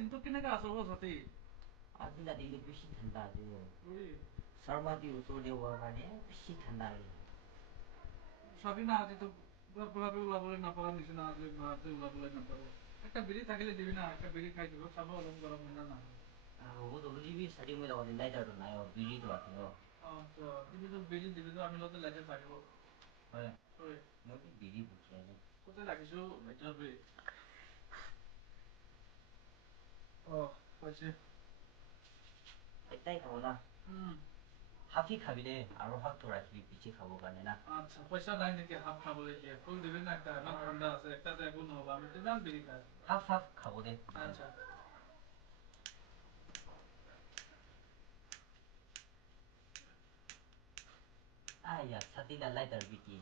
দিনটো কেনেকে আছো সতি আজি দিনটো বেছি ঠাণ্ডা আজি উই শৰ্মাটি ওচৰতে হোৱাৰ কাৰণে বেছি ঠাণ্ডা চাবি না আজি তো পুরাপুরি ওলাবলৈ নাপালা নিচিনা আজি ভাতে ওলাবলৈ নাপালো একটা বিড়ি থাকিলে দিবি না একটা বিড়ি খাই দিব চাব অলপ গৰম হয় না হ'ব তো বুজিবি চাৰি মই লগত লাইটাৰটো নাই বিড়িটো আছে তো তুমি তো বিড়ি দিবি তো আমি লগতে লাইটাৰ থাকিব হয় হয় মই বিড়ি বুজিছোঁ কোথায় লাগিছো লাইটাৰ বিড়ি পাইছে এটাই খাব না হাফি খাবি দে আৰু হাফটো ৰাখিবি পিছে খাবৰ কাৰণে না আচ্ছা পইচা নাই নেকি হাফ খাবলৈ দিয়ে ফুল দিবি না একটা ইমান ঠাণ্ডা আছে একটাতে একো নহ'ব আমি কিমান বিড়ি খাই হাফ খাব দে আচ্ছা ইয়াত ছাতিডাল লাইটাৰ বিকি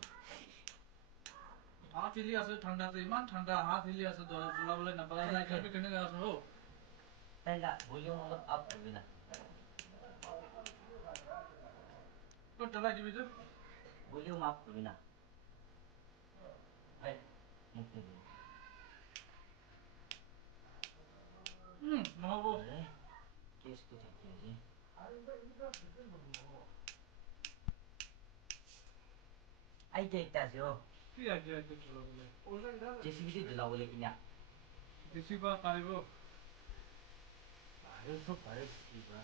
হাত হিলি আছে ঠাণ্ডাতে ইমান ঠাণ্ডা হাত হিলি আছে ওলাবলৈ নাপালা লাইটাৰটো কেনেকে আছে অ তাই ভলিউম অলপ আপ কৰিবি না ক'ত জ্বলাই দিবি যে ভলিউম আপ কৰিবি না মুক্তি দিবি নহ'ব কেছটো থাকি আছে আইতা একটা আছে কি আইডিয়া আছে জ্বলাবলৈ জেচিবিটো জ্বলাবলৈ কিনা বেছিব পাৰিব আৰু চব পাৰে কিবা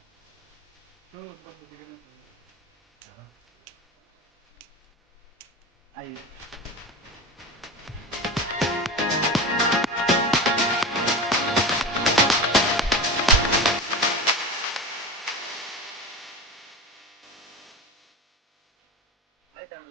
আই লাইটাৰ